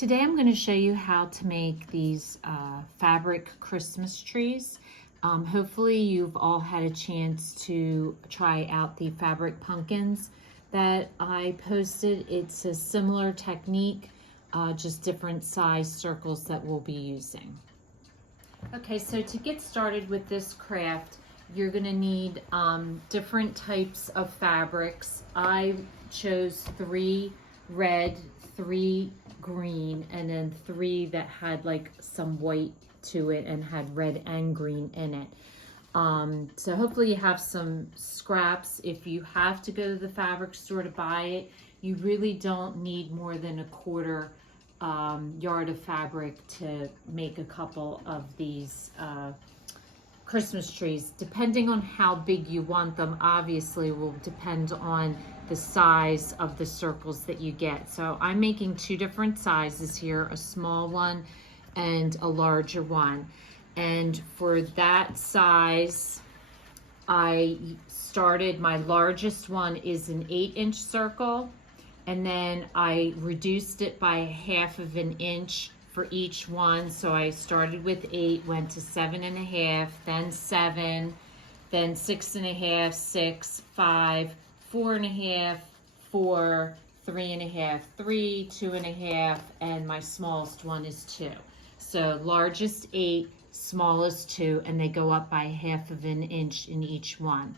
Today I'm going to show you how to make these fabric Christmas trees. Hopefully you've all had a chance to try out the fabric pumpkins that I posted. It's a similar technique, just different size circles that we'll be using. Okay, so to get started with this craft, you're going to need different types of fabrics. I chose 3 red, 3 green, and then 3 that had like some white to it and had red and green in it. So hopefully you have some scraps. If you have to go to the fabric store to buy it, you really don't need more than a quarter yard of fabric to make a couple of these Christmas trees. Depending on how big you want them, obviously will depend on the size of the circles that you get. So I'm making 2 different sizes here, a small one and a larger one. And for that size, I started, my largest one is an 8-inch circle, and then I reduced it by 1/2 inch for each one. So I started with 8, went to 7.5, then 7, then 6.5, 6, 5, 4.5, 4, 3.5, 3, 2.5, and my smallest one is 2. So largest 8, smallest 2, and they go up by 1/2 inch in each one.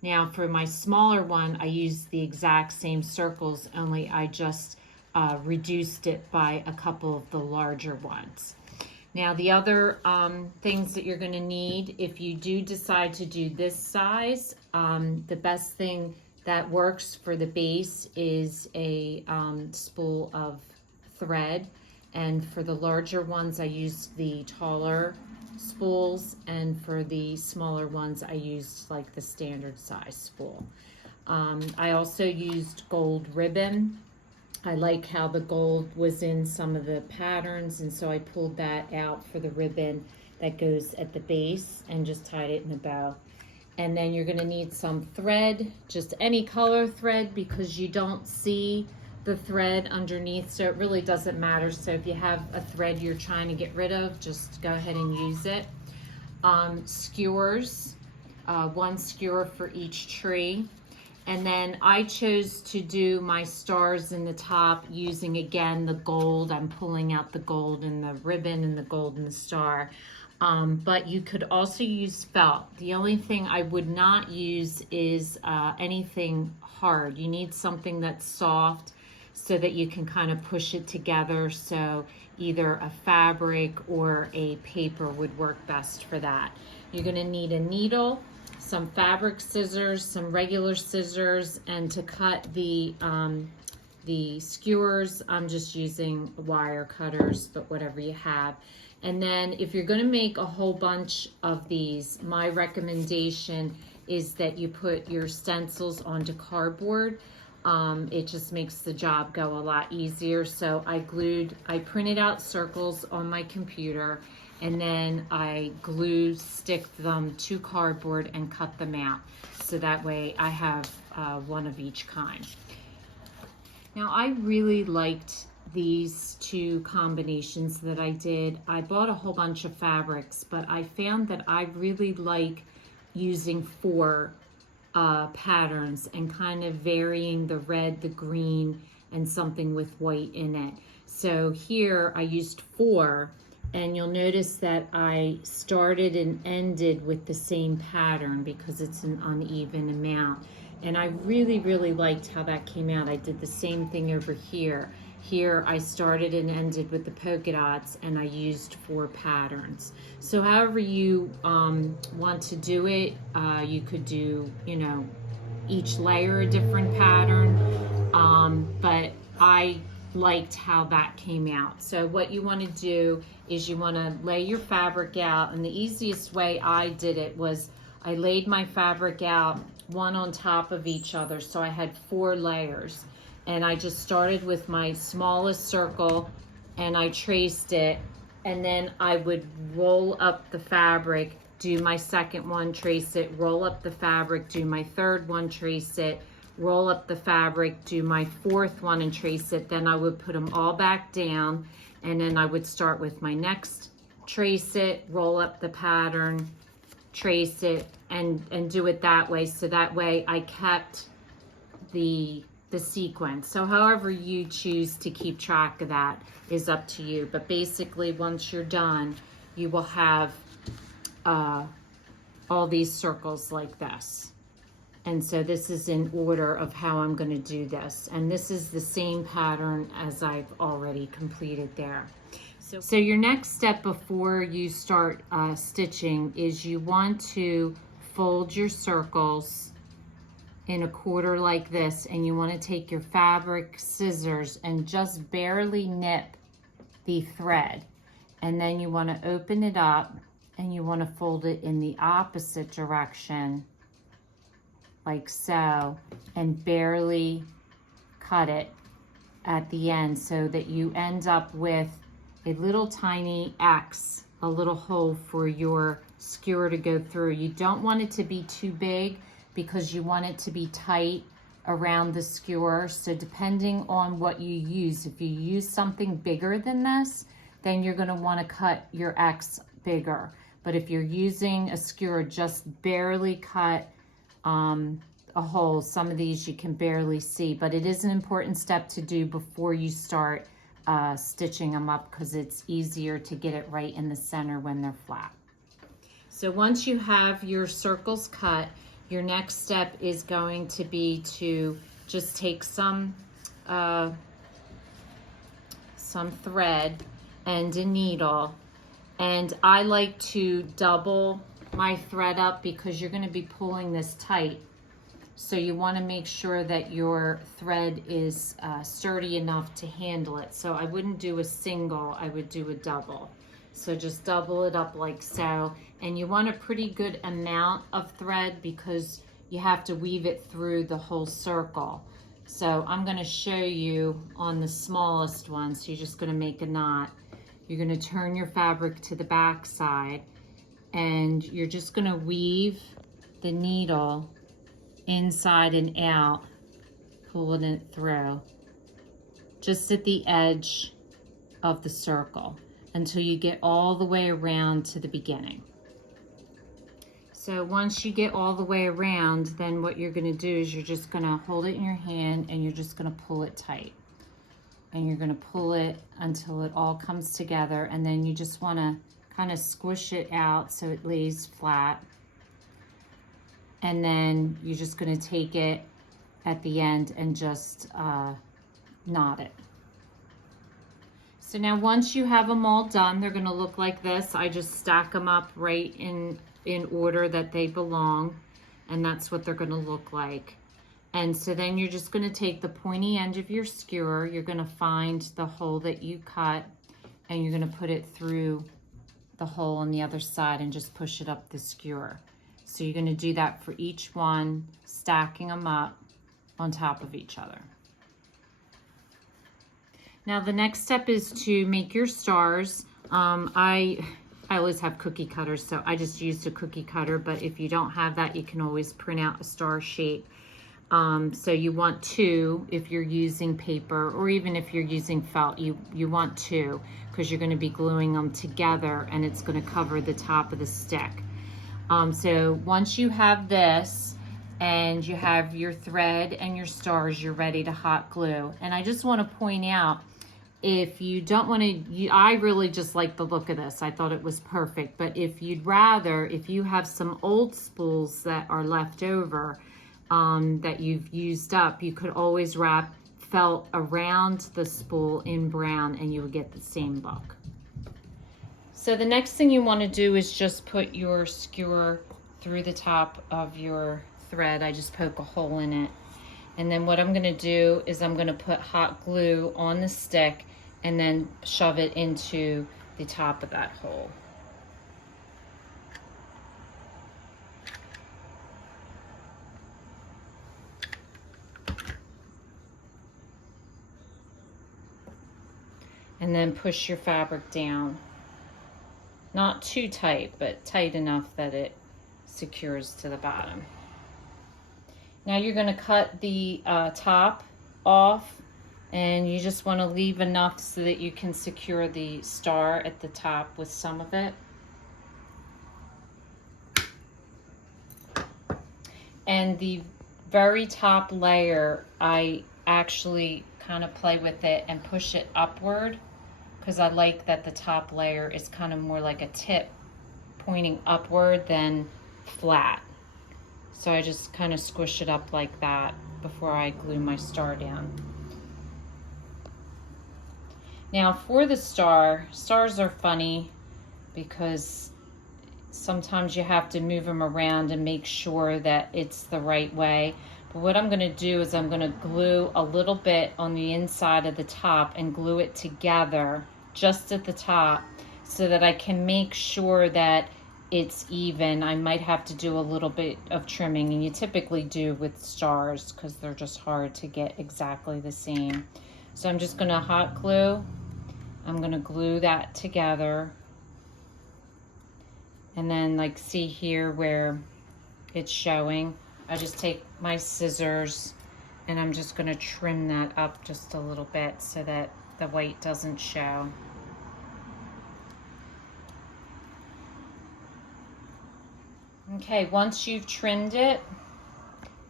Now for my smaller one, I used the exact same circles, only I just reduced it by a couple of the larger ones. Now the other things that you're going to need, if you do decide to do this size, the best thing that works for the base is a spool of thread, and for the larger ones I used the taller spools, and for the smaller ones I used like the standard size spool. I also used gold ribbon. I like how the gold was in some of the patterns, and so I pulled that out for the ribbon that goes at the base and just tied it in a bow. And then you're going to need some thread, just any color thread, because you don't see the thread underneath, so it really doesn't matter. So if you have a thread you're trying to get rid of, just go ahead and use it. Skewers, 1 skewer for each tree. And then I chose to do my stars in the top using, again, the gold. I'm pulling out the gold in the ribbon and the gold in the star. But you could also use felt. The only thing I would not use is anything hard. You need something that's soft so that you can kind of push it together. So either a fabric or a paper would work best for that. You're going to need a needle, some fabric scissors, some regular scissors, and to cut the skewers, I'm just using wire cutters, but whatever you have. And then if you're going to make a whole bunch of these, my recommendation is that you put your stencils onto cardboard. It just makes the job go a lot easier. So I printed out circles on my computer, and then I stick them to cardboard and cut them out. So that way I have one of each kind. Now I really liked these 2 combinations that I did. I bought a whole bunch of fabrics, but I found that I really like using 4 patterns and kind of varying the red, the green, and something with white in it. So here I used 4, and you'll notice that I started and ended with the same pattern because it's an uneven amount. And I really, really liked how that came out. I did the same thing over here. Here I started and ended with the polka dots, and I used 4 patterns. So however you want to do it, you could do, each layer a different pattern, but I liked how that came out. So what you want to do is you want to lay your fabric out, and the easiest way I did it was I laid my fabric out one on top of each other, so I had 4 layers. And I just started with my smallest circle and I traced it, and then I would roll up the fabric, do my second one, trace it, roll up the fabric, do my third one, trace it, roll up the fabric, do my fourth one and trace it. Then I would put them all back down, and then I would start with my next, trace it, roll up the pattern, trace it, and do it that way. So that way I kept the sequence. So however you choose to keep track of that is up to you. But basically, once you're done, you will have all these circles like this. And so this is in order of how I'm going to do this. And this is the same pattern as I've already completed there. So your next step before you start stitching is you want to fold your circles in a quarter like this, and you want to take your fabric scissors and just barely nip the thread. And then you want to open it up and you want to fold it in the opposite direction like so, and barely cut it at the end so that you end up with a little tiny X, a little hole for your skewer to go through. You don't want it to be too big because you want it to be tight around the skewer. So depending on what you use, if you use something bigger than this, then you're going to want to cut your X bigger. But if you're using a skewer, just barely cut a hole. Some of these you can barely see, but it is an important step to do before you start stitching them up, because it's easier to get it right in the center when they're flat. So once you have your circles cut, your next step is going to be to just take some thread and a needle, and I like to double my thread up because you're going to be pulling this tight. So you want to make sure that your thread is sturdy enough to handle it. So I wouldn't do a single, I would do a double. So just double it up like so. And you want a pretty good amount of thread because you have to weave it through the whole circle. So I'm going to show you on the smallest one. So you're just going to make a knot. You're going to turn your fabric to the back side, and you're just going to weave the needle inside and out, pulling it through just at the edge of the circle until you get all the way around to the beginning. So once you get all the way around, then what you're going to do is you're just going to hold it in your hand and you're just going to pull it tight. And you're going to pull it until it all comes together, and then you just want to kind of squish it out so it lays flat. And then you're just going to take it at the end and just knot it. So now once you have them all done, they're going to look like this. I just stack them up right in order that they belong, and that's what they're going to look like. And so then you're just going to take the pointy end of your skewer, you're going to find the hole that you cut, and you're going to put it through the hole on the other side and just push it up the skewer. So you're going to do that for each one, stacking them up on top of each other. Now the next step is to make your stars. I always have cookie cutters, so I just used a cookie cutter, but if you don't have that, you can always print out a star shape. So you want two if you're using paper, or even if you're using felt, you want two, because you're going to be gluing them together and it's going to cover the top of the stick. So once you have this and you have your thread and your stars, you're ready to hot glue. And I just want to point out, if you don't want to, I really just like the look of this. I thought it was perfect. But if you'd rather, if you have some old spools that are left over, that you've used up, you could always wrap felt around the spool in brown and you would get the same look. So the next thing you want to do is just put your skewer through the top of your thread. I just poke a hole in it. And then what I'm going to do is I'm going to put hot glue on the stick and then shove it into the top of that hole. And then push your fabric down. Not too tight, but tight enough that it secures to the bottom. Now you're going to cut the top off, and you just want to leave enough so that you can secure the star at the top with some of it. And the very top layer, I actually kind of play with it and push it upward, because I like that the top layer is kind of more like a tip pointing upward than flat. So I just kind of squish it up like that before I glue my star down. Now for the star, stars are funny because sometimes you have to move them around and make sure that it's the right way. But what I'm going to do is I'm going to glue a little bit on the inside of the top and glue it together just at the top so that I can make sure that it's even. I might have to do a little bit of trimming, and you typically do with stars because they're just hard to get exactly the same. So I'm just going to hot glue. I'm going to glue that together. And then, like, see here where it's showing, I just take my scissors and I'm just going to trim that up just a little bit so that the white doesn't show. Okay, once you've trimmed it,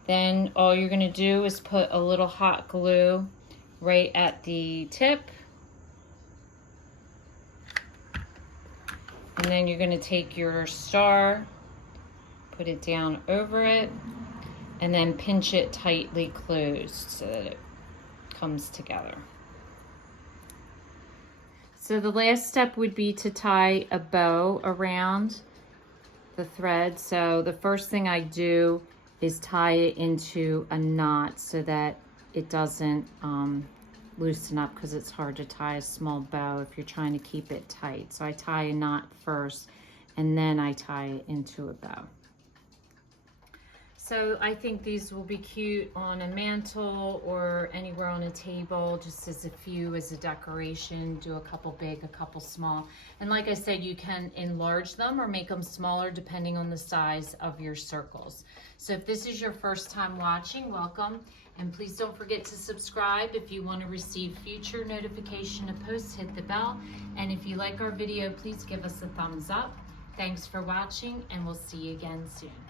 then all you're going to do is put a little hot glue right at the tip. And then you're going to take your star, put it down over it, and then pinch it tightly closed so that it comes together. So the last step would be to tie a bow around the thread. So the first thing I do is tie it into a knot so that it doesn't loosen up, because it's hard to tie a small bow if you're trying to keep it tight. So I tie a knot first and then I tie it into a bow. So I think these will be cute on a mantle or anywhere on a table, just as a decoration. Do a couple big, a couple small. And like I said, you can enlarge them or make them smaller depending on the size of your circles. So if this is your first time watching, welcome. And please don't forget to subscribe. If you want to receive future notification of posts, hit the bell. And if you like our video, please give us a thumbs up. Thanks for watching, and we'll see you again soon.